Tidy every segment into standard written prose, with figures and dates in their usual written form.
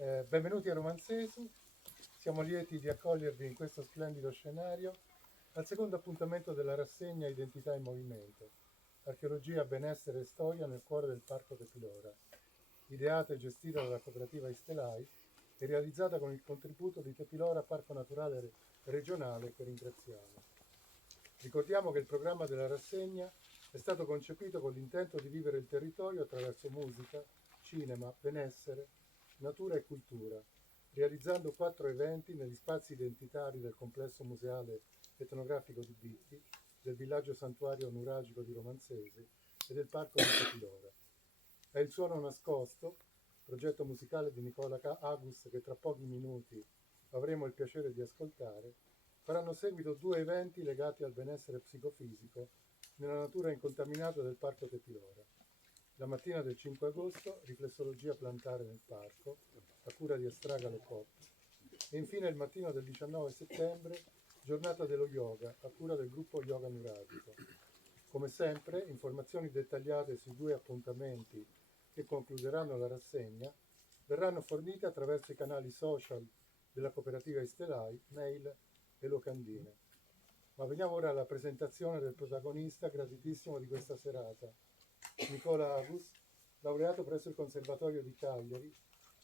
Benvenuti a Romanzesu, siamo lieti di accogliervi in questo splendido scenario al secondo appuntamento della rassegna Identità in Movimento, archeologia, benessere e storia nel cuore del Parco de Pilora, ideata e gestita dalla cooperativa Istelai e realizzata con il contributo di Tepilora Parco Naturale Regionale che ringraziamo. Ricordiamo che il programma della rassegna è stato concepito con l'intento di vivere il territorio attraverso musica, cinema, benessere, natura e cultura, realizzando 4 eventi negli spazi identitari del complesso museale etnografico di Bitti, del villaggio santuario nuragico di Romanzese e del parco di Tepilora. È il suono nascosto, progetto musicale di Nicola Agus che tra pochi minuti avremo il piacere di ascoltare, faranno seguito 2 eventi legati al benessere psicofisico nella natura incontaminata del parco Tepilora. La mattina del 5 agosto, riflessologia plantare nel parco, a cura di Estraga Lecop. E infine il mattino del 19 settembre, giornata dello yoga, a cura del gruppo Yoga Nuragico. Come sempre, informazioni dettagliate sui 2 appuntamenti che concluderanno la rassegna verranno fornite attraverso i canali social della cooperativa Istelai, mail e locandine. Ma veniamo ora alla presentazione del protagonista graditissimo di questa serata. Nicola Agus, laureato presso il Conservatorio di Cagliari,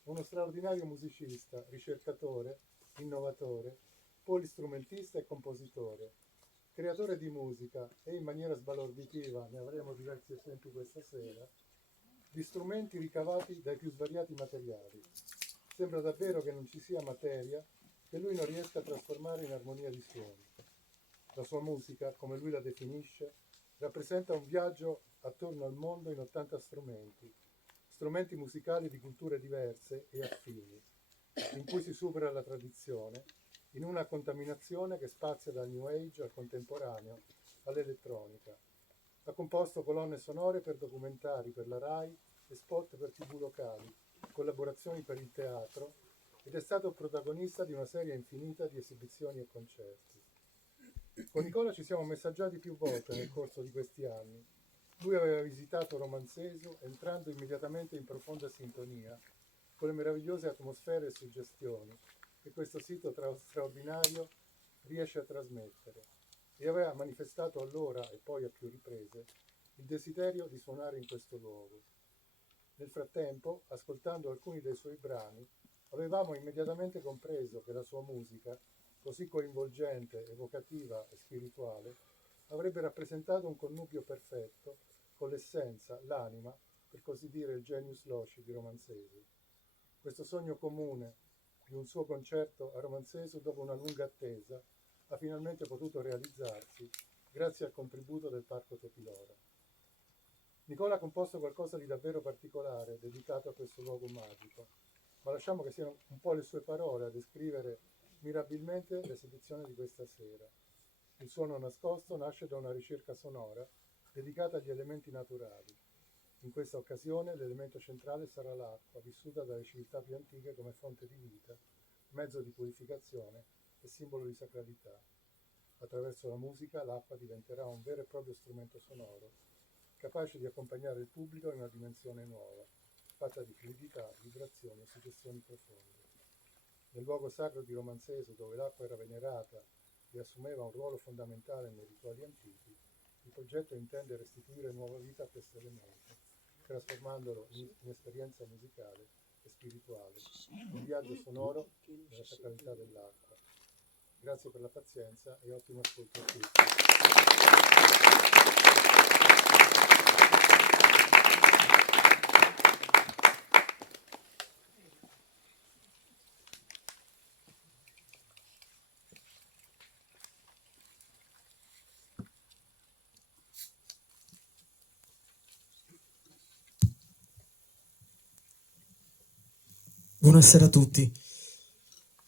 uno straordinario musicista, ricercatore, innovatore, polistrumentista e compositore, creatore di musica e in maniera sbalorditiva, ne avremo diversi esempi questa sera, di strumenti ricavati dai più svariati materiali. Sembra davvero che non ci sia materia che lui non riesca a trasformare in armonia di suoni. La sua musica, come lui la definisce, rappresenta un viaggio attorno al mondo in 80 strumenti musicali di culture diverse e affini, in cui si supera la tradizione, in una contaminazione che spazia dal New Age al contemporaneo all'elettronica. Ha composto colonne sonore per documentari per la RAI e spot per TV locali, collaborazioni per il teatro ed è stato protagonista di una serie infinita di esibizioni e concerti. Con Nicola ci siamo messaggiati più volte nel corso di questi anni. Lui aveva visitato Romanzesu entrando immediatamente in profonda sintonia con le meravigliose atmosfere e suggestioni che questo sito straordinario riesce a trasmettere e aveva manifestato allora e poi a più riprese il desiderio di suonare in questo luogo. Nel frattempo, ascoltando alcuni dei suoi brani, avevamo immediatamente compreso che la sua musica, così coinvolgente, evocativa e spirituale, avrebbe rappresentato un connubio perfetto con l'essenza, l'anima, per così dire il genius loci di Romanzesu. Questo sogno comune di un suo concerto a Romanzesu dopo una lunga attesa ha finalmente potuto realizzarsi grazie al contributo del Parco Tepilora. Nicola ha composto qualcosa di davvero particolare dedicato a questo luogo magico, ma lasciamo che siano un po' le sue parole a descrivere mirabilmente l'esibizione di questa sera. Il suono nascosto nasce da una ricerca sonora dedicata agli elementi naturali. In questa occasione l'elemento centrale sarà l'acqua, vissuta dalle civiltà più antiche come fonte di vita, mezzo di purificazione e simbolo di sacralità. Attraverso la musica l'acqua diventerà un vero e proprio strumento sonoro, capace di accompagnare il pubblico in una dimensione nuova, fatta di fluidità, vibrazioni e suggestioni profonde. Nel luogo sacro di Romanzesu, dove l'acqua era venerata e assumeva un ruolo fondamentale nei rituali antichi, il progetto intende restituire nuova vita a questo elemento, trasformandolo in esperienza musicale e spirituale, un viaggio sonoro nella sacralità dell'acqua. Grazie per la pazienza e ottimo ascolto a tutti. Buonasera a tutti,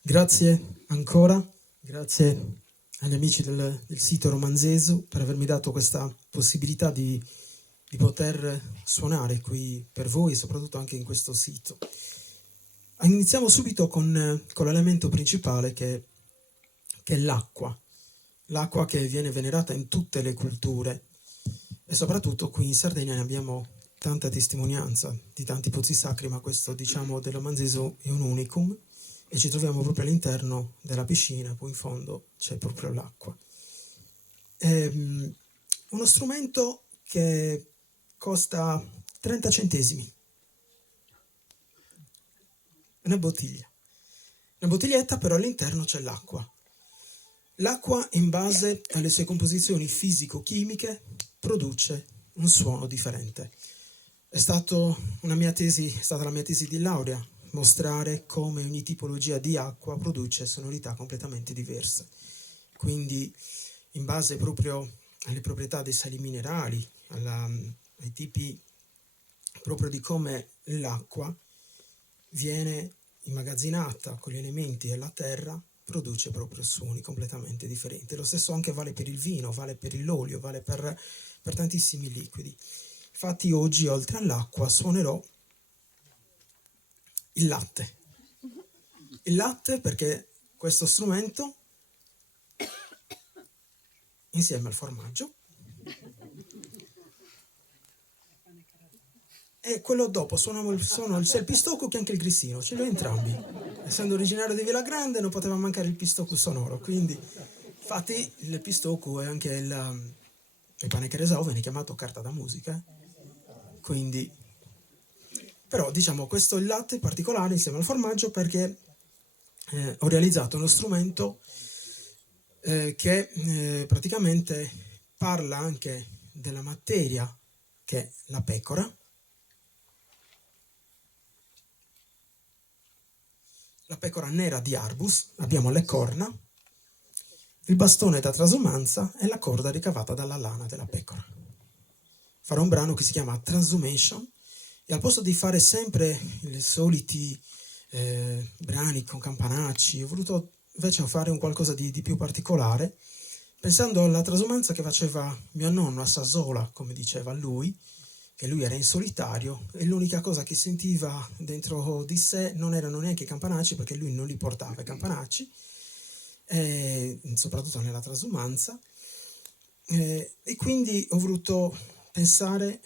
grazie ancora, grazie agli amici del sito Romanzesu per avermi dato questa possibilità di poter suonare qui per voi e soprattutto anche in questo sito. Iniziamo subito con l'elemento principale che è l'acqua che viene venerata in tutte le culture e soprattutto qui in Sardegna ne abbiamo tanta testimonianza di tanti pozzi sacri, ma questo, diciamo, dello Manzeso è un unicum, e ci troviamo proprio all'interno della piscina, poi in fondo c'è proprio l'acqua. È uno strumento che costa 30 centesimi, una bottiglietta, però all'interno c'è l'acqua. L'acqua, in base alle sue composizioni fisico-chimiche, produce un suono differente. È stata la mia tesi di laurea, mostrare come ogni tipologia di acqua produce sonorità completamente diverse. Quindi, in base proprio alle proprietà dei sali minerali, ai tipi proprio di come l'acqua viene immagazzinata con gli elementi della terra, produce proprio suoni completamente differenti. Lo stesso anche vale per il vino, vale per l'olio, vale per tantissimi liquidi. Infatti oggi, oltre all'acqua, suonerò il latte. Il latte perché questo strumento, insieme al formaggio, e quello dopo suono sia il pistocco che anche il grissino, ce li ho entrambi. Essendo originario di Villa Grande non poteva mancare il pistocco sonoro, quindi infatti il pistocco è anche il pane che viene chiamato carta da musica, quindi però diciamo questo è il latte particolare insieme al formaggio perché ho realizzato uno strumento che praticamente parla anche della materia che è la pecora. La pecora nera di Arbus, abbiamo le corna, il bastone da trasumanza e la corda ricavata dalla lana della pecora. Farò un brano che si chiama Transumation e al posto di fare sempre i soliti brani con campanacci, ho voluto invece fare un qualcosa di più particolare, pensando alla trasumanza che faceva mio nonno a Sassola, come diceva lui, che lui era in solitario e l'unica cosa che sentiva dentro di sé non erano neanche i campanacci, perché lui non li portava i campanacci, soprattutto nella trasumanza, e quindi ho voluto pensare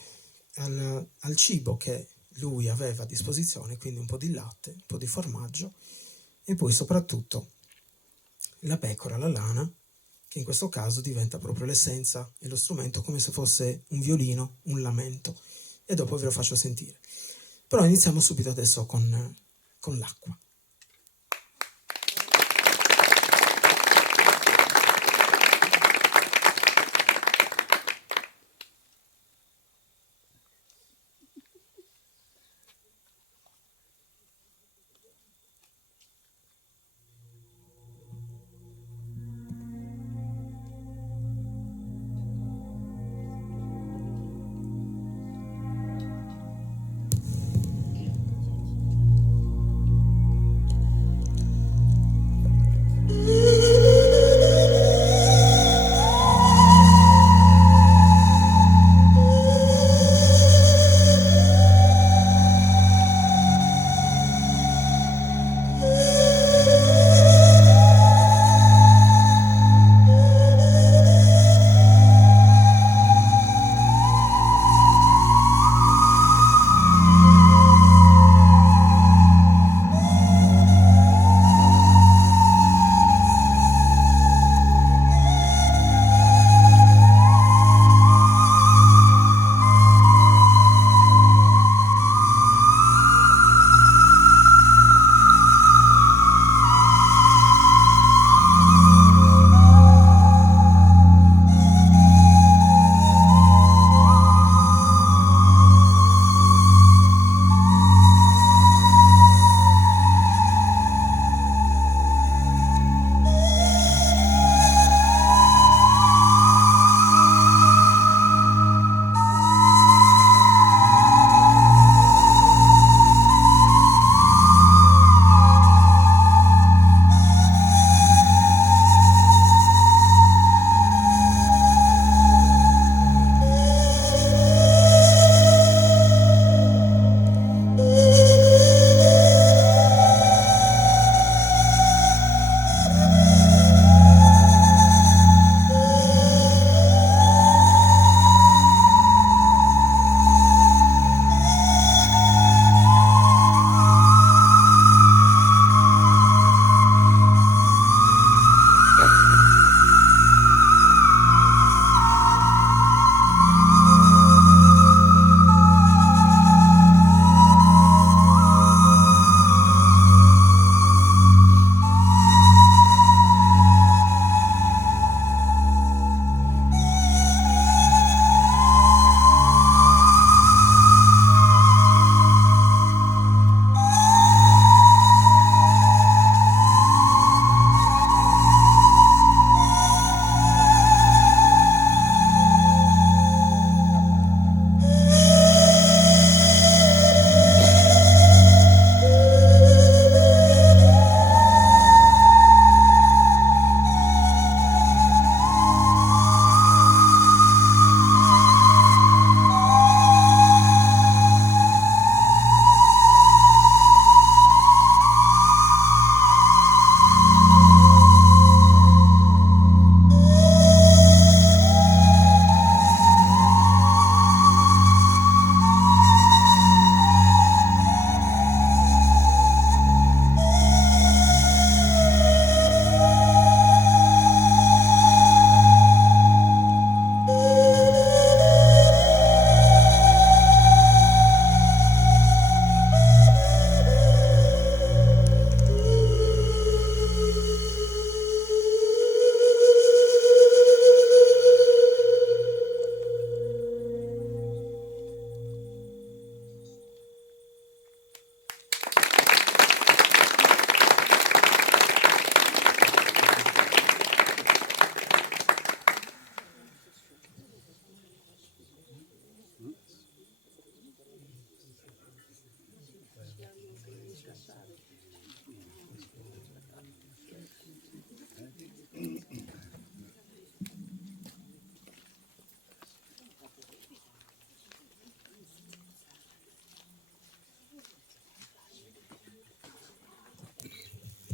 al cibo che lui aveva a disposizione, quindi un po' di latte, un po' di formaggio e poi soprattutto la pecora, la lana, che in questo caso diventa proprio l'essenza e lo strumento, come se fosse un violino, un lamento, e dopo ve lo faccio sentire. Però iniziamo subito adesso con l'acqua.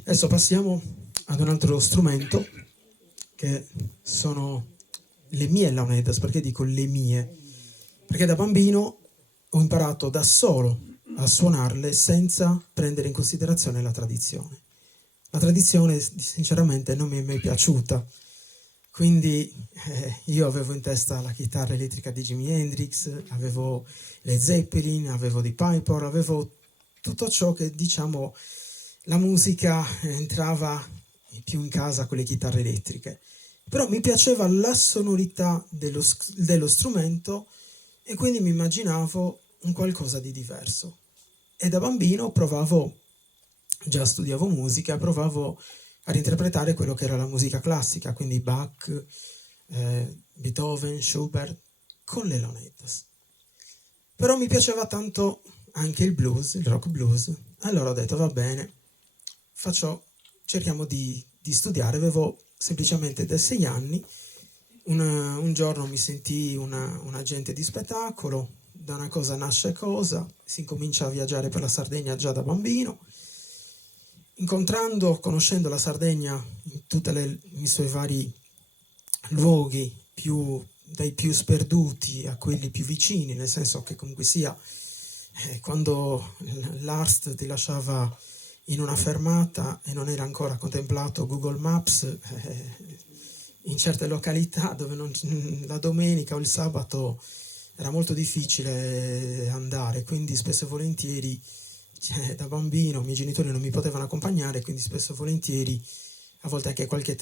Adesso passiamo ad un altro strumento che sono le mie launettes. Perché dico le mie? Perché da bambino ho imparato da solo a suonarle senza prendere in considerazione la tradizione. La tradizione sinceramente non mi è mai piaciuta, quindi io avevo in testa la chitarra elettrica di Jimi Hendrix, avevo le Zeppelin, avevo di Piper, avevo tutto ciò che, diciamo, la musica entrava più in casa con le chitarre elettriche. Però mi piaceva la sonorità dello strumento e quindi mi immaginavo un qualcosa di diverso. E da bambino già studiavo musica, provavo ad interpretare quello che era la musica classica, quindi Bach, Beethoven, Schubert, con le launettes. Però mi piaceva tanto anche il blues, il rock blues. Allora ho detto, va bene, cerchiamo di studiare. Avevo semplicemente da 6 anni. Un giorno mi sentii un agente di spettacolo, da una cosa nasce cosa, si incomincia a viaggiare per la Sardegna già da bambino, conoscendo la Sardegna in tutti i suoi vari luoghi, dai più sperduti a quelli più vicini, nel senso che comunque sia, quando l'ARST ti lasciava in una fermata e non era ancora contemplato Google Maps, in certe località dove la domenica o il sabato era molto difficile andare, quindi spesso e volentieri, da bambino i miei genitori non mi potevano accompagnare, quindi spesso e volentieri a volte anche qualche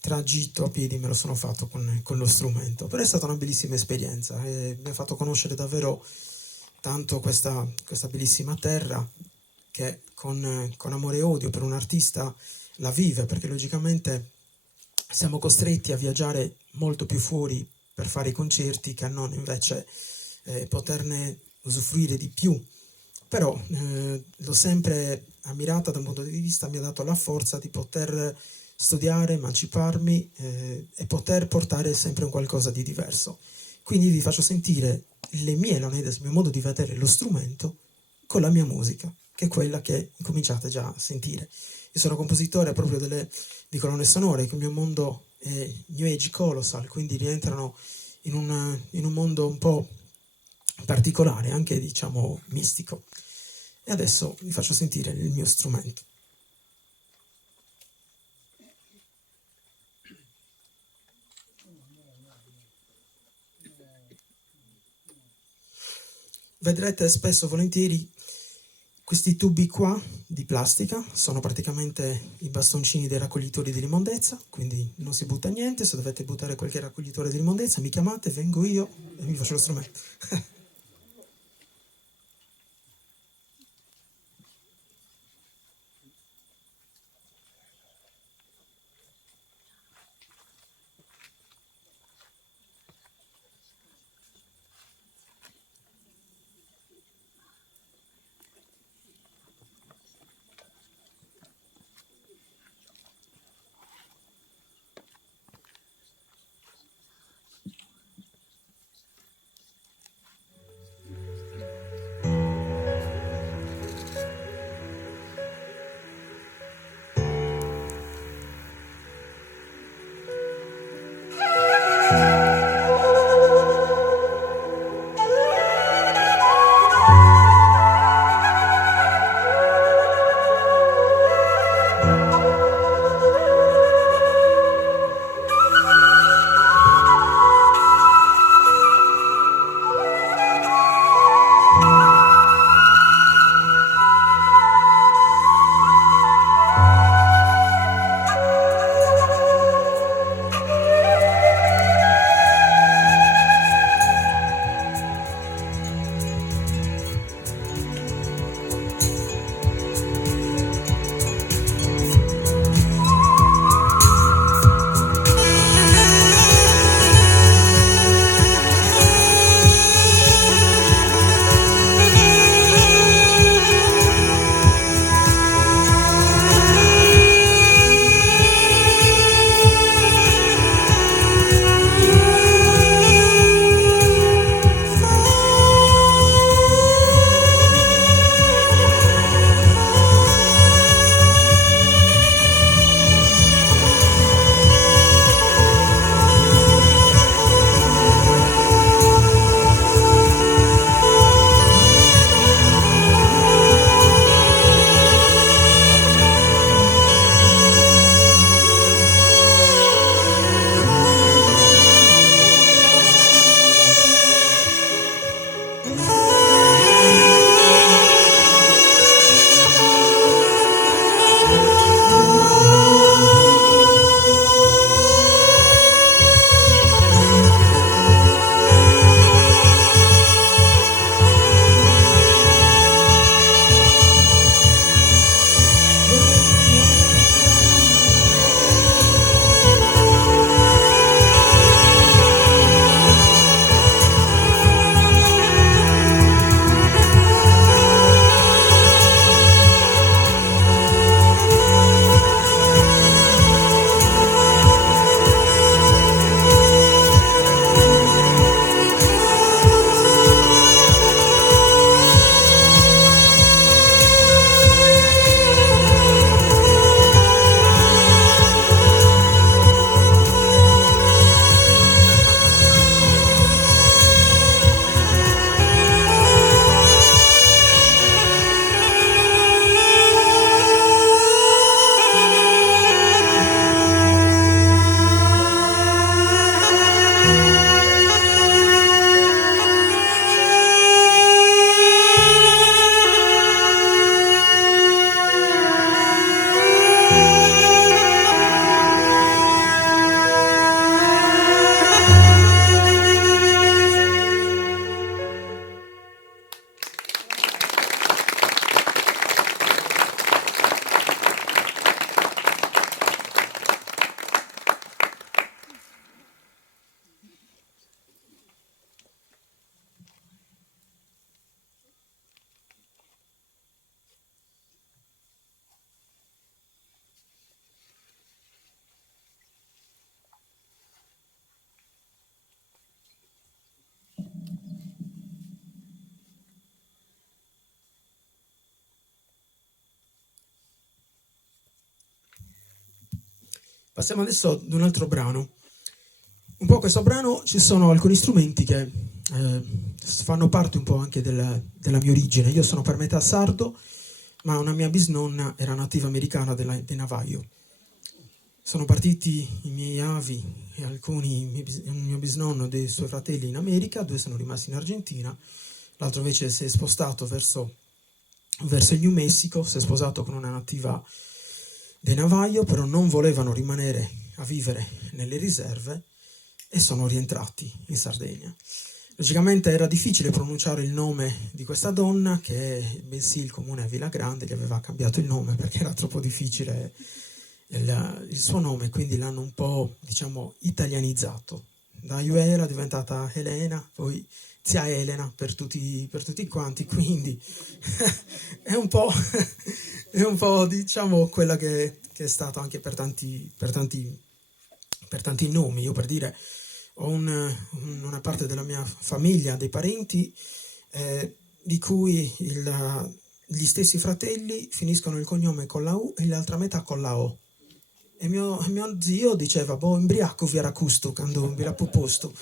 tragitto a piedi me lo sono fatto con lo strumento. Però è stata una bellissima esperienza e mi ha fatto conoscere davvero tanto questa bellissima terra che con amore e odio per un artista la vive, perché logicamente siamo costretti a viaggiare molto più fuori per fare i concerti che non invece poterne usufruire di più. Però l'ho sempre ammirata da un punto di vista, mi ha dato la forza di poter studiare, emanciparmi e poter portare sempre un qualcosa di diverso. Quindi vi faccio sentire le mie launettes, il mio modo di vedere lo strumento con la mia musica, che è quella che cominciate già a sentire. Io sono compositore proprio di colonne sonore, che il mio mondo è New Age Colossal, quindi rientrano in un mondo un po' particolare, anche diciamo mistico. E adesso vi faccio sentire il mio strumento. Vedrete spesso volentieri questi tubi qua di plastica, sono praticamente i bastoncini dei raccoglitori di immondezza, quindi non si butta niente. Se dovete buttare qualche raccoglitore di immondezza mi chiamate, vengo io e vi faccio lo strumento. Passiamo adesso ad un altro brano. Un po' questo brano ci sono alcuni strumenti che fanno parte un po' anche della mia origine. Io sono per metà sardo, ma una mia bisnonna era nativa americana di Navajo. Sono partiti i miei avi e un mio bisnonno e dei suoi fratelli in America, 2 sono rimasti in Argentina, l'altro invece si è spostato verso il New Mexico, si è sposato con una nativa dei Navajo, però non volevano rimanere a vivere nelle riserve e sono rientrati in Sardegna. Logicamente era difficile pronunciare il nome di questa donna, che bensì il comune a Villa Grande gli aveva cambiato il nome perché era troppo difficile il suo nome, quindi l'hanno un po', diciamo, italianizzato. Da Iuela è diventata Elena, poi zia Elena per tutti quanti, quindi è un po', diciamo, quella che è stata anche per tanti nomi. Io, per dire, ho una parte della mia famiglia, dei parenti, di cui gli stessi fratelli finiscono il cognome con la U e l'altra metà con la O. E mio zio diceva, imbriaco vi era custo quando vi l'ha proposto.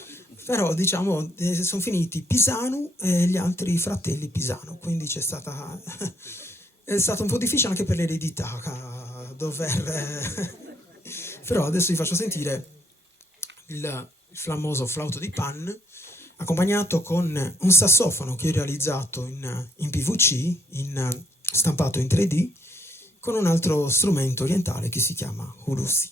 Però, diciamo, sono finiti Pisanu e gli altri fratelli Pisano. Quindi è stato un po' difficile anche per l'eredità Però adesso vi faccio sentire il famoso flauto di Pan, accompagnato con un sassofono che ho realizzato in PVC, stampato in 3D, con un altro strumento orientale che si chiama Urusi.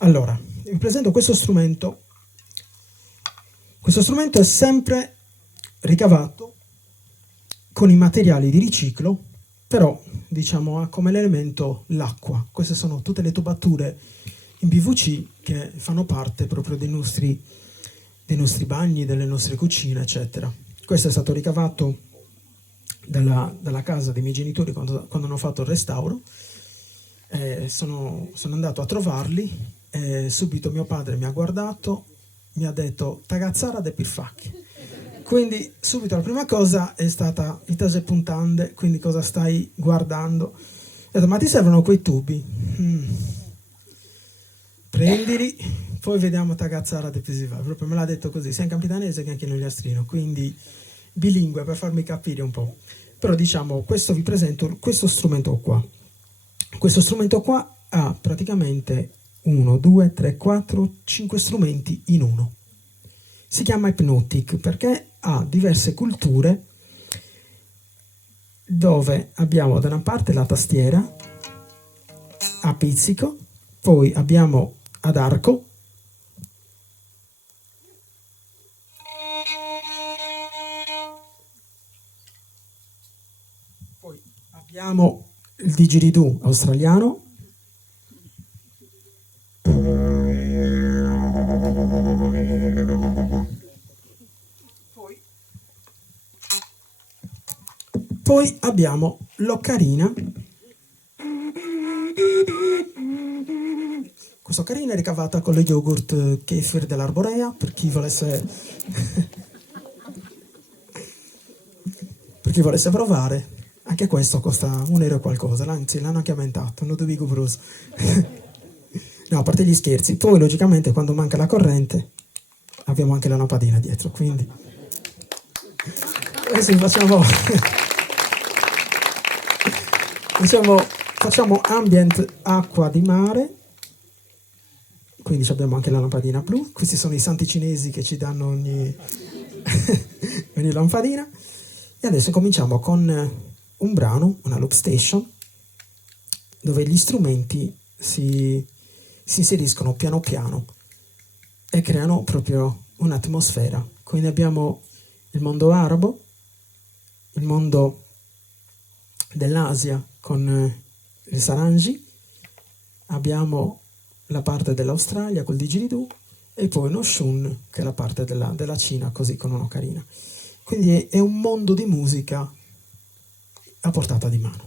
Allora, vi presento questo strumento. Questo strumento è sempre ricavato con i materiali di riciclo, però diciamo ha come elemento l'acqua. Queste sono tutte le tubature in PVC che fanno parte proprio dei nostri bagni, delle nostre cucine, eccetera. Questo è stato ricavato dalla casa dei miei genitori quando hanno fatto il restauro. Sono andato a trovarli e subito mio padre mi ha guardato, mi ha detto "Tagazzara de Pirfacchi". Quindi subito la prima cosa è stata "I tase puntande", quindi cosa stai guardando? Ho detto "Ma ti servono quei tubi?". Prendili, poi vediamo "Tagazzara de Pirfacchi". Proprio me l'ha detto così, sia in capitanese che anche in ogliastrino, quindi bilingue per farmi capire un po'. Però diciamo, questo vi presento questo strumento qua. Questo strumento qua ha praticamente 1, 2, 3, 4, 5 strumenti in uno. Si chiama Hypnotic perché ha diverse culture dove abbiamo da una parte la tastiera a pizzico, poi abbiamo ad arco, poi abbiamo il didgeridoo australiano, poi abbiamo l'occarina. Questa occarina è ricavata con lo yogurt kefir dell'Arborea, per chi volesse per chi volesse provare. Anche questo costa €1 e qualcosa, anzi l'hanno anche aumentato, non devi Bruce. No, a parte gli scherzi. Poi logicamente quando manca la corrente abbiamo anche la lampadina dietro, quindi adesso facciamo ambient acqua di mare, quindi abbiamo anche la lampadina blu. Questi sono i santi cinesi che ci danno ogni lampadina. E adesso cominciamo con un brano, una loop station, dove gli strumenti si inseriscono piano piano e creano proprio un'atmosfera. Quindi abbiamo il mondo arabo, il mondo dell'Asia con il sarangi, abbiamo la parte dell'Australia col didgeridoo e poi lo shun, che è la parte della Cina, così con un'ocarina. Quindi è un mondo di musica a portata di mano.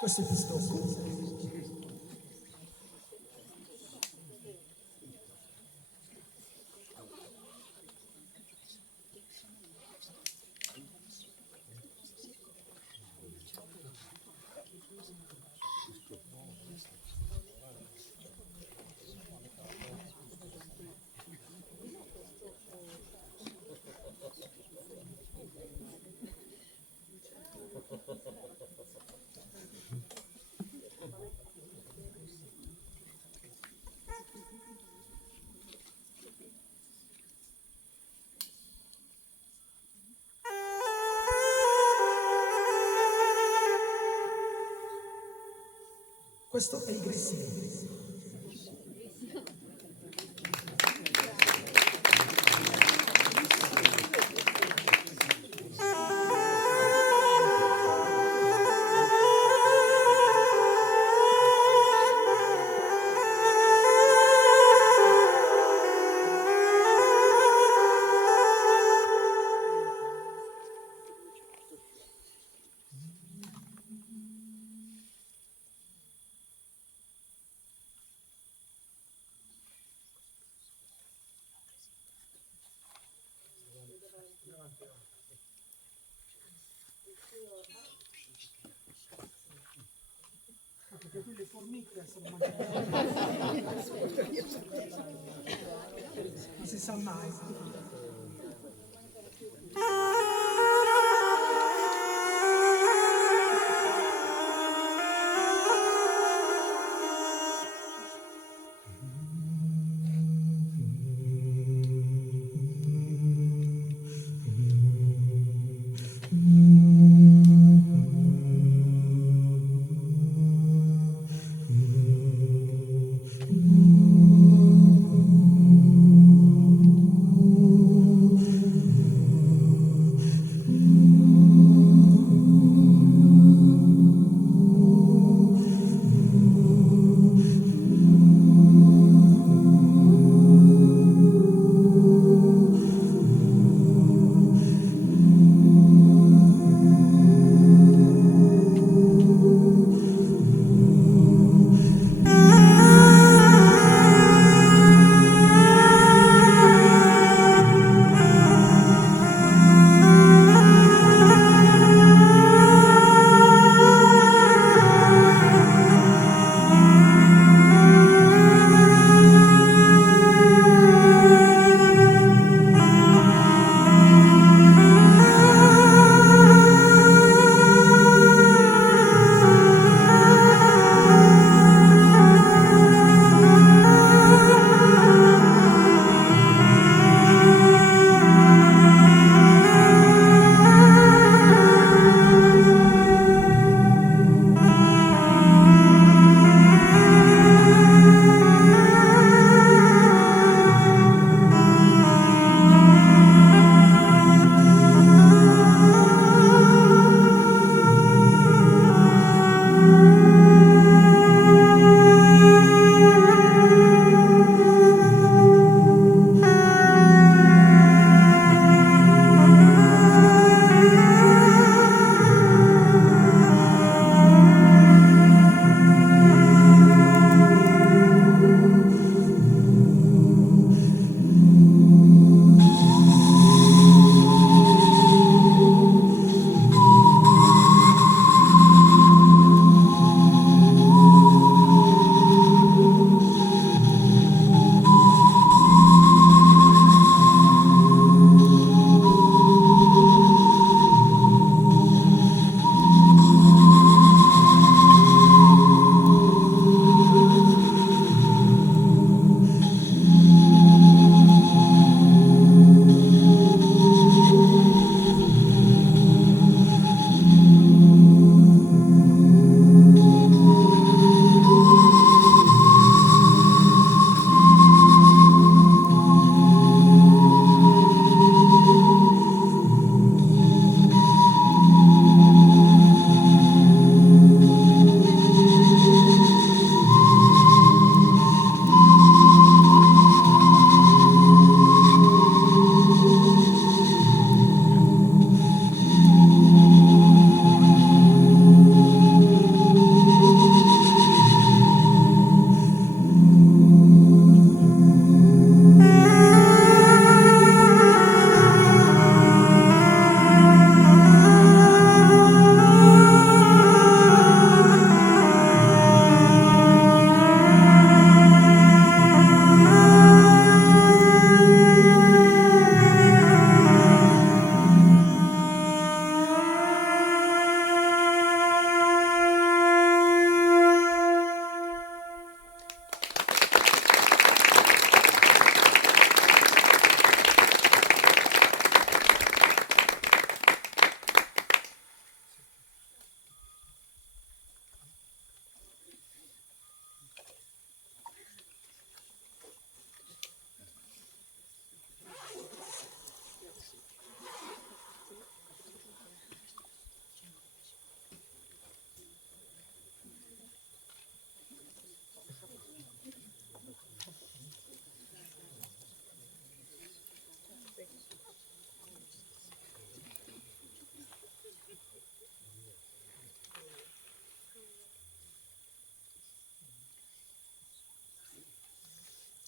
Questo è pistocco. Questo è il grissino. Perché qui le formiche sono mangiate. Non si sa mai.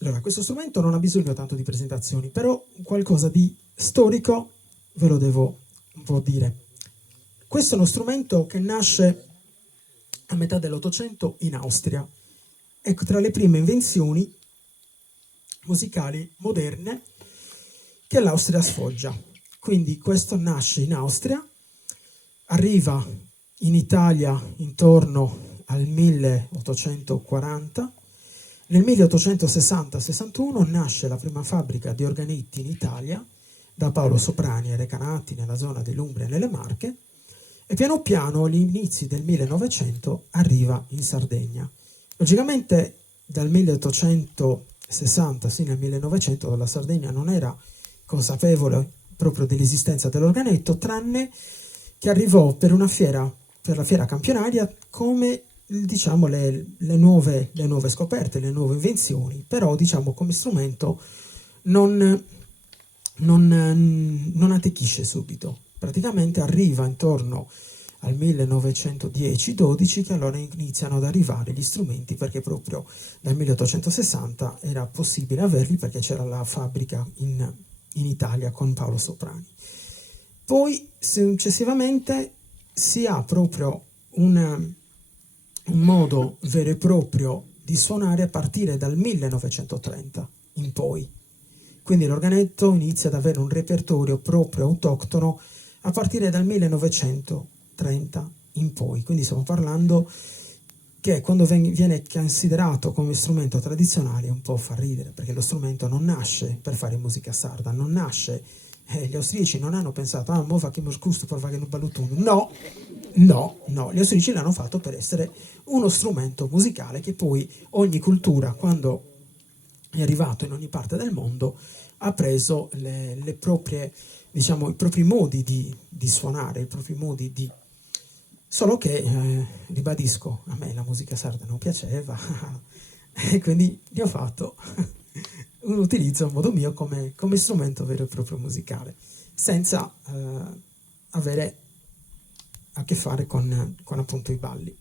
Allora, questo strumento non ha bisogno tanto di presentazioni, però qualcosa di storico ve lo devo un po' dire. Questo è uno strumento che nasce a metà dell'Ottocento in Austria. È tra le prime invenzioni musicali moderne che l'Austria sfoggia. Quindi questo nasce in Austria, arriva in Italia intorno al 1840. Nel 1860-61 nasce la prima fabbrica di organetti in Italia da Paolo Soprani e Recanati nella zona dell'Umbria e nelle Marche, e piano piano agli inizi del 1900 arriva in Sardegna. Logicamente dal 1860 fino al 1900 la Sardegna non era consapevole proprio dell'esistenza dell'organetto, tranne che arrivò per la fiera campionaria come, diciamo, le nuove scoperte, le nuove invenzioni, però diciamo come strumento non attecchisce subito. Praticamente arriva intorno al 1910-12 che allora iniziano ad arrivare gli strumenti, perché proprio dal 1860 era possibile averli perché c'era la fabbrica in Italia con Paolo Soprani. Poi successivamente si ha proprio un modo vero e proprio di suonare a partire dal 1930 in poi. Quindi l'organetto inizia ad avere un repertorio proprio autoctono a partire dal 1930 in poi. Quindi stiamo parlando che quando viene considerato come strumento tradizionale un po' fa ridere, perché lo strumento non nasce per fare musica sarda, non nasce, gli austriaci non hanno pensato mo facciamo questo per fare un balutun. No, gli austriaci l'hanno fatto per essere uno strumento musicale che poi ogni cultura, quando è arrivato in ogni parte del mondo, ha preso le proprie, diciamo, i propri modi di suonare, i propri modi di... Solo che, ribadisco, a me la musica sarda non piaceva e quindi ne ho fatto un utilizzo a modo mio come strumento vero e proprio musicale, senza avere a che fare con appunto i balli.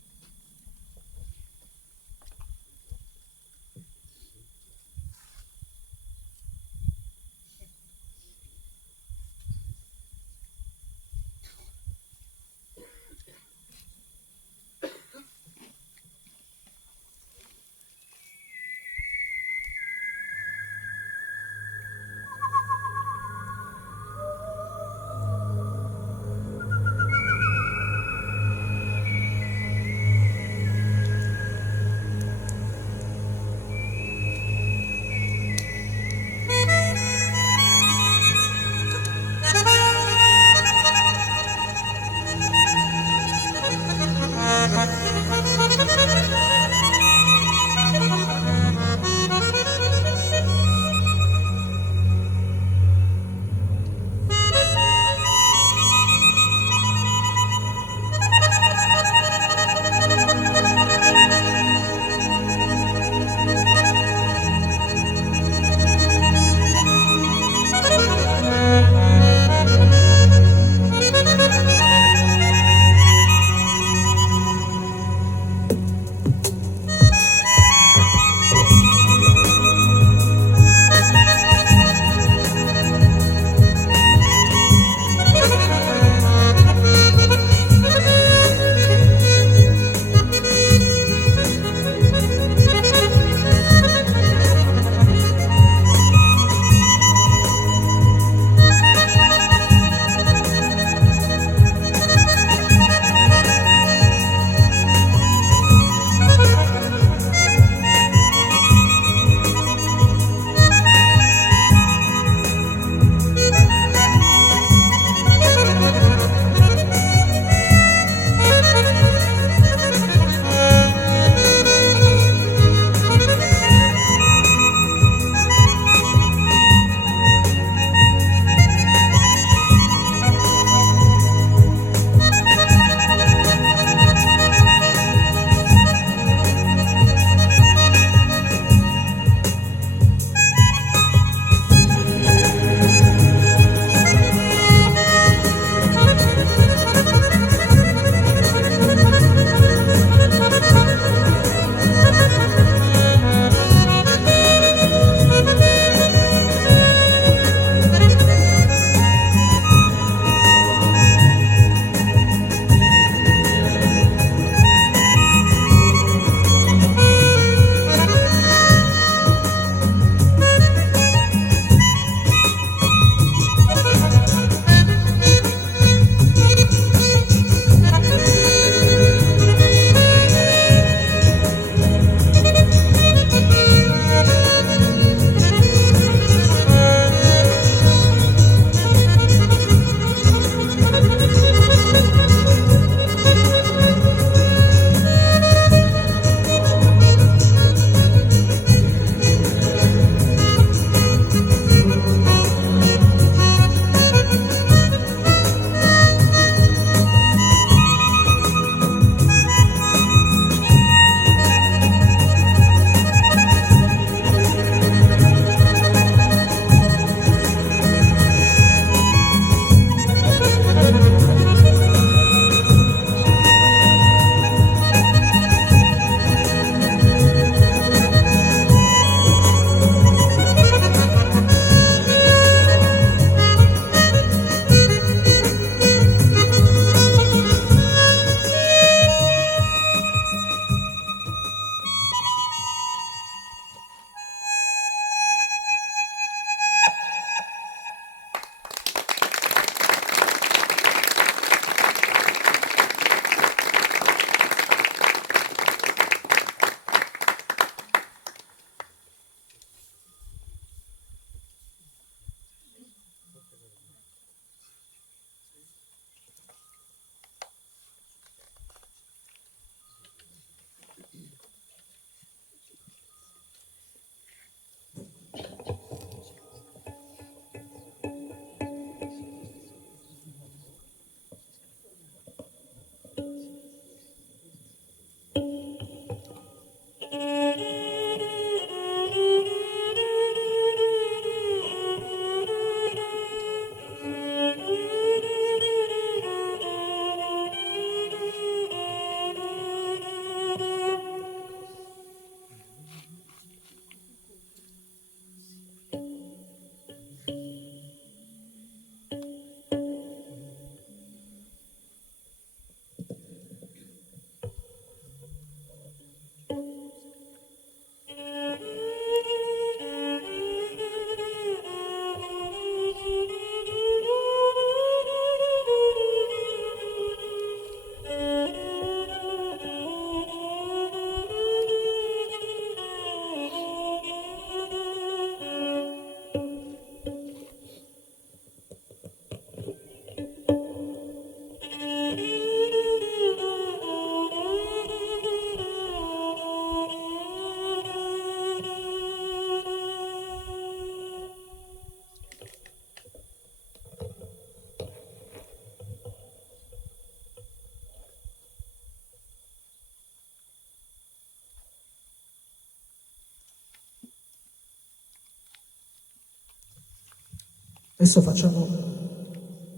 Adesso facciamo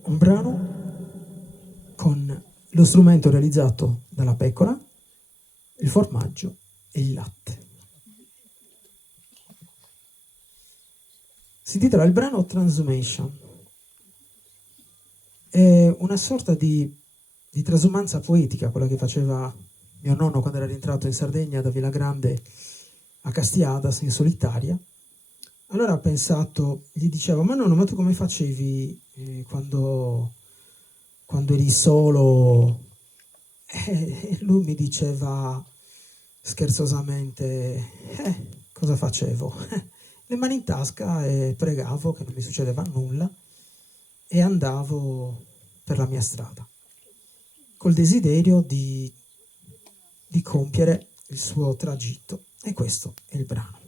un brano con lo strumento realizzato dalla pecora, il formaggio e il latte. Si intitola il brano Transformation. È una sorta di trasumanza poetica, quella che faceva mio nonno quando era rientrato in Sardegna da Villagrande a Castiadas in solitaria. Allora ho pensato, gli dicevo, ma nonno, ma tu come facevi quando eri solo? E lui mi diceva scherzosamente, cosa facevo? Le mani in tasca e pregavo che non mi succedeva nulla e andavo per la mia strada, col desiderio di compiere il suo tragitto. E questo è il brano.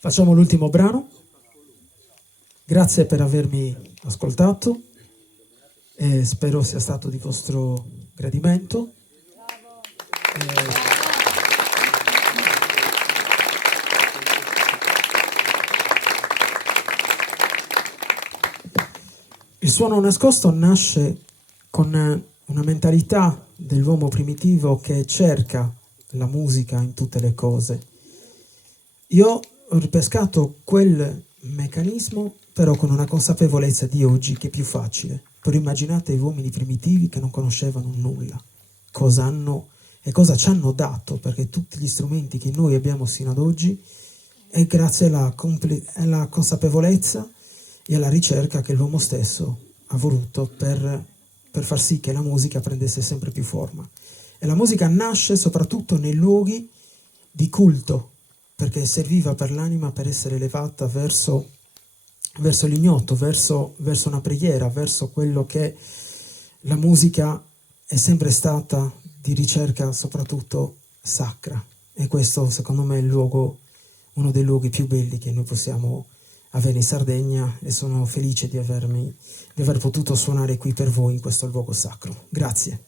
Facciamo l'ultimo brano. Grazie per avermi ascoltato e spero sia stato di vostro gradimento. Il suono nascosto nasce con una mentalità dell'uomo primitivo che cerca la musica in tutte le cose. Io ho ripescato quel meccanismo però con una consapevolezza di oggi che è più facile. Però immaginate gli uomini primitivi che non conoscevano nulla, cosa hanno e cosa ci hanno dato, perché tutti gli strumenti che noi abbiamo sino ad oggi è grazie alla consapevolezza e alla ricerca che l'uomo stesso ha voluto per far sì che la musica prendesse sempre più forma. E la musica nasce soprattutto nei luoghi di culto, perché serviva per l'anima per essere elevata verso l'ignoto, verso una preghiera, verso quello che la musica è sempre stata di ricerca soprattutto sacra. E questo secondo me è uno dei luoghi più belli che noi possiamo avere in Sardegna, e sono felice di aver potuto suonare qui per voi in questo luogo sacro. Grazie.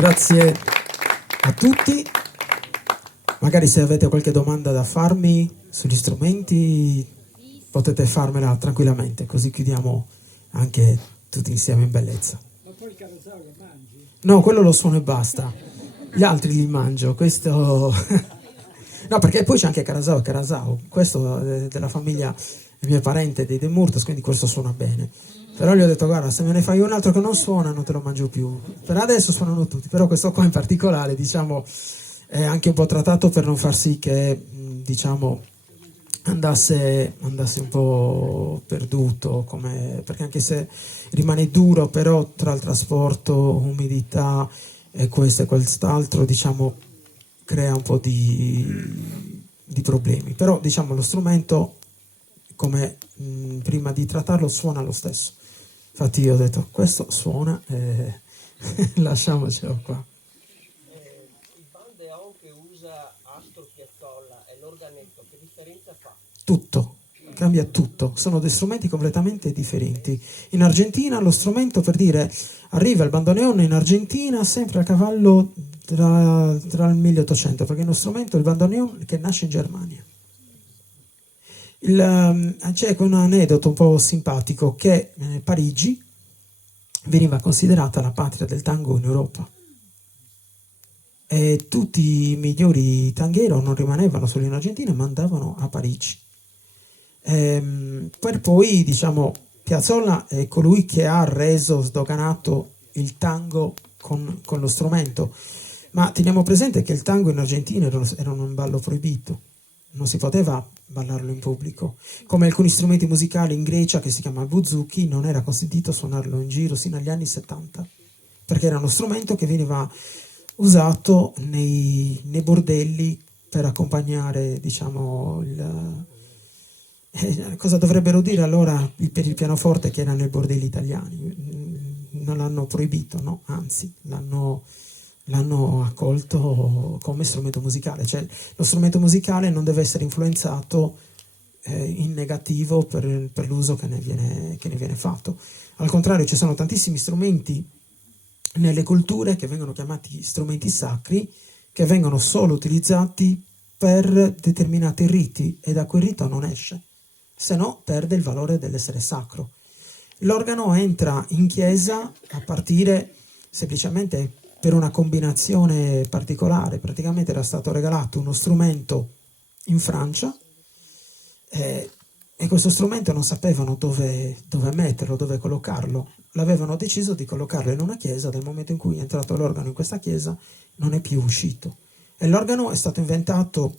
Grazie a tutti. Magari se avete qualche domanda da farmi sugli strumenti potete farmela tranquillamente, così chiudiamo anche tutti insieme in bellezza. Ma poi il carrozzaro lo mangi? No, quello lo suono e basta. Gli altri li mangio, questo... No, perché poi c'è anche Carasau e Carasau. Questo è della famiglia, il mio parente dei De Murtos, quindi questo suona bene. Però gli ho detto, guarda, se me ne fai un altro che non suona non te lo mangio più. Per adesso suonano tutti, però questo qua in particolare, diciamo, è anche un po' trattato per non far sì che, diciamo, andasse un po' perduto, perché anche se rimane duro, però tra il trasporto, umidità e questo e quest'altro, diciamo, crea un po' di problemi. Però, diciamo, lo strumento, come prima di trattarlo, suona lo stesso. Infatti io ho detto, questo suona e lasciamocelo qua. Il bandeon che usa Astor Piazzolla e l'organetto, che differenza fa? Tutto, cambia tutto, sono dei strumenti completamente differenti. In Argentina lo strumento, per dire, arriva il bandoneon in Argentina sempre a cavallo tra il 1800, perché è uno strumento, il bandoneon, che nasce in Germania. C'è un aneddoto un po' simpatico che Parigi veniva considerata la patria del tango in Europa. E tutti i migliori tangheros non rimanevano solo in Argentina, ma andavano a Parigi. Per poi, diciamo, Piazzolla è colui che ha sdoganato il tango con lo strumento. Ma teniamo presente che il tango in Argentina era un ballo proibito, non si poteva ballarlo in pubblico. Come alcuni strumenti musicali in Grecia, che si chiama il bouzouki, non era consentito suonarlo in giro sino agli anni 70, perché era uno strumento che veniva usato nei bordelli per accompagnare, diciamo, cosa dovrebbero dire allora per il pianoforte che era nei bordelli italiani? Non l'hanno proibito, no? Anzi, l'hanno accolto come strumento musicale. Cioè, lo strumento musicale non deve essere influenzato in negativo per l'uso che ne viene fatto. Al contrario, ci sono tantissimi strumenti nelle culture che vengono chiamati strumenti sacri, che vengono solo utilizzati per determinati riti, e da quel rito non esce, se no perde il valore dell'essere sacro. L'organo entra in chiesa a partire semplicemente per una combinazione particolare. Praticamente era stato regalato uno strumento in Francia e questo strumento non sapevano dove metterlo, dove collocarlo. L'avevano deciso di collocarlo in una chiesa. Dal momento in cui è entrato l'organo in questa chiesa non è più uscito. E l'organo è stato inventato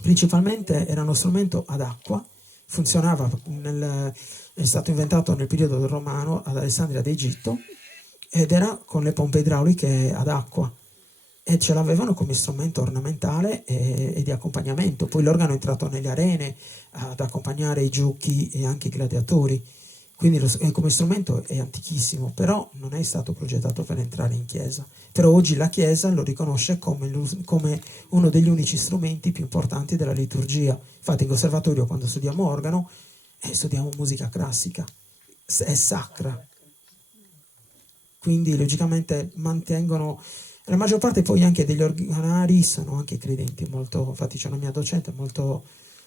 principalmente, era uno strumento ad acqua, funzionava, è stato inventato nel periodo romano ad Alessandria d'Egitto, ed era con le pompe idrauliche ad acqua, e ce l'avevano come strumento ornamentale e di accompagnamento. Poi l'organo è entrato nelle arene ad accompagnare i giochi e anche i gladiatori, quindi come strumento è antichissimo, però non è stato progettato per entrare in chiesa. Però oggi la chiesa lo riconosce come uno degli unici strumenti più importanti della liturgia. Infatti in conservatorio, quando studiamo organo, studiamo musica classica, è sacra, quindi logicamente mantengono. La maggior parte poi anche degli organari sono anche credenti, infatti c'è una mia docente molto,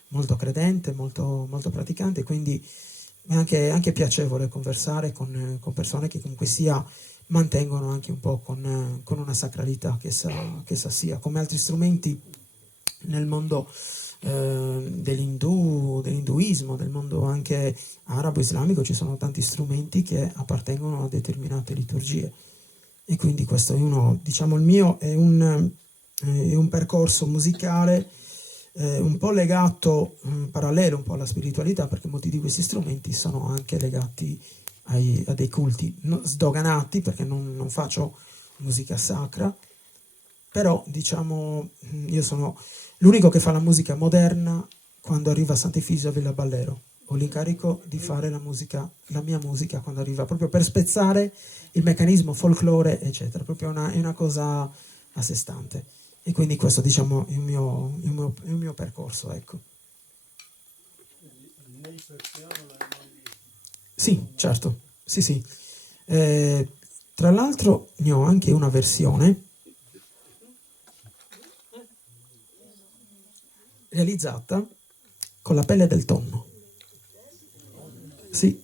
molto credente, molto, molto praticante, quindi è anche piacevole conversare con persone che comunque sia mantengono anche un po' con una sacralità che sa sia. Come altri strumenti nel mondo dell'induismo, nel mondo anche arabo-islamico, ci sono tanti strumenti che appartengono a determinate liturgie. E quindi questo è uno, diciamo, il mio è un percorso musicale un po' legato, parallelo un po' alla spiritualità, perché molti di questi strumenti sono anche legati a dei culti sdoganati, perché non faccio musica sacra, però diciamo io sono l'unico che fa la musica moderna quando arriva a Sant'Efisio a Villa Ballero. Ho l'incarico di fare la mia musica quando arriva, proprio per spezzare il meccanismo folklore, eccetera, proprio è una cosa a sé stante. E quindi questo, diciamo, è il mio percorso, ecco. Sì, certo, sì. Tra l'altro ne ho anche una versione realizzata con la pelle del tonno. Sì.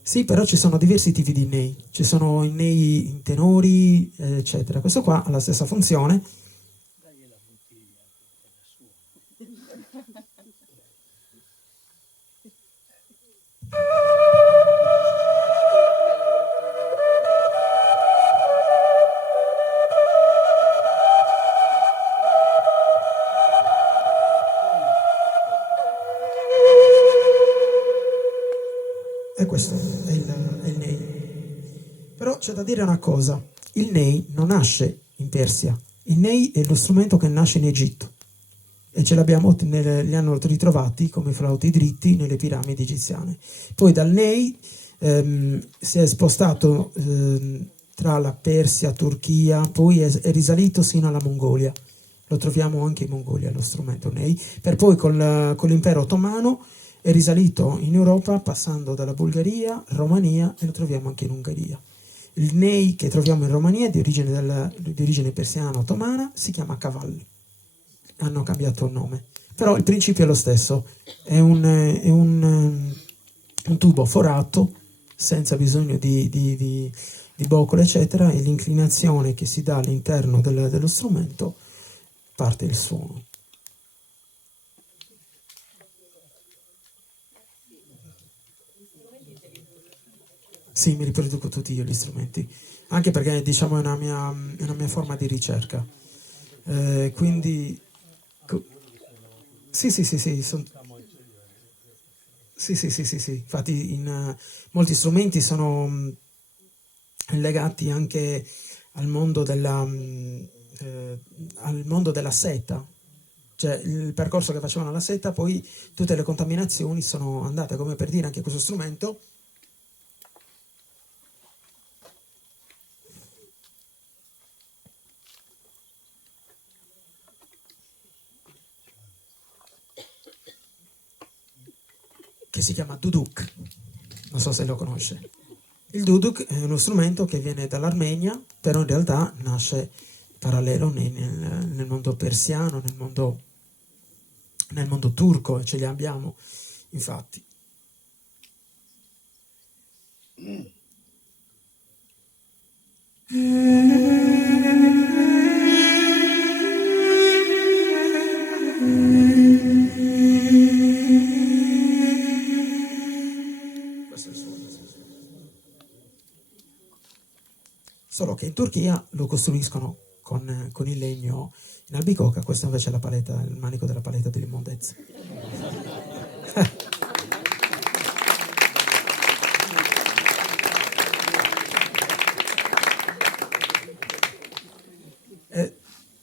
Sì, però ci sono diversi tipi di nei. Ci sono i nei in tenori, eccetera. Questo qua ha la stessa funzione. E questo è il nei. Però c'è da dire una cosa, il nei non nasce in Persia, il nei è lo strumento che nasce in Egitto e ce l'abbiamo, li hanno ritrovati come flauti dritti nelle piramidi egiziane. Poi dal nei si è spostato tra la Persia, Turchia, poi è risalito sino alla Mongolia. Lo troviamo anche in Mongolia lo strumento nei, per poi con l'impero ottomano è risalito in Europa passando dalla Bulgaria, Romania e lo troviamo anche in Ungheria. Il nei che troviamo in Romania di origine persiana ottomana si chiama kaval. Hanno cambiato il nome, però il principio è lo stesso, è un tubo forato senza bisogno di boccole eccetera, e l'inclinazione che si dà all'interno dello strumento parte il suono. Sì, mi riproduco tutti io gli strumenti, anche perché diciamo è una mia forma di ricerca. Quindi sì, sì. Infatti molti strumenti sono legati anche al mondo della seta. Cioè il percorso che facevano alla seta, poi tutte le contaminazioni sono andate, come per dire anche questo strumento che si chiama duduk, non so se lo conosce. Il duduk è uno strumento che viene dall'Armenia, però in realtà nasce parallelo nel mondo persiano, nel mondo turco, ce li abbiamo, infatti. Questo è il suono. Solo che in Turchia lo costruiscono con il legno in albicocca, questo invece è il manico della paletta dell'immondezza.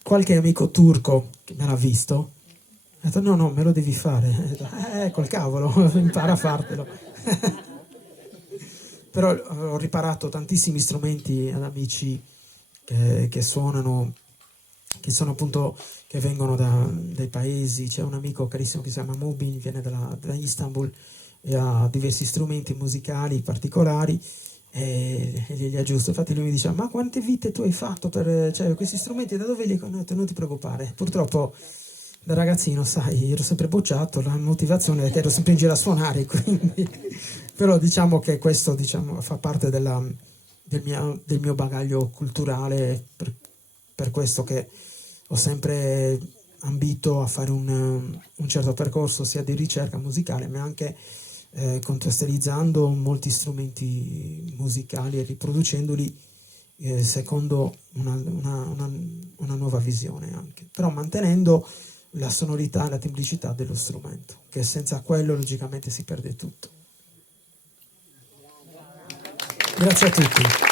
Qualche amico turco che me l'ha visto ha detto no, me lo devi fare. Col cavolo, impara a fartelo. Però ho riparato tantissimi strumenti ad amici che suonano, che sono appunto, che vengono dai paesi. C'è un amico carissimo che si chiama Mubin, viene da Istanbul e ha diversi strumenti musicali particolari e li aggiusto. Infatti lui mi dice: ma quante vite tu hai fatto per questi strumenti, da dove li hai conosciuti? Non ti preoccupare, purtroppo da ragazzino, sai, ero sempre bocciato, la motivazione è che ero sempre in giro a suonare, quindi però diciamo che questo fa parte del mio bagaglio culturale, per questo che ho sempre ambito a fare un certo percorso sia di ricerca musicale, ma anche contestualizzando molti strumenti musicali e riproducendoli secondo una nuova visione anche, però mantenendo la sonorità e la templicità dello strumento, che senza quello logicamente si perde tutto. Grazie a tutti.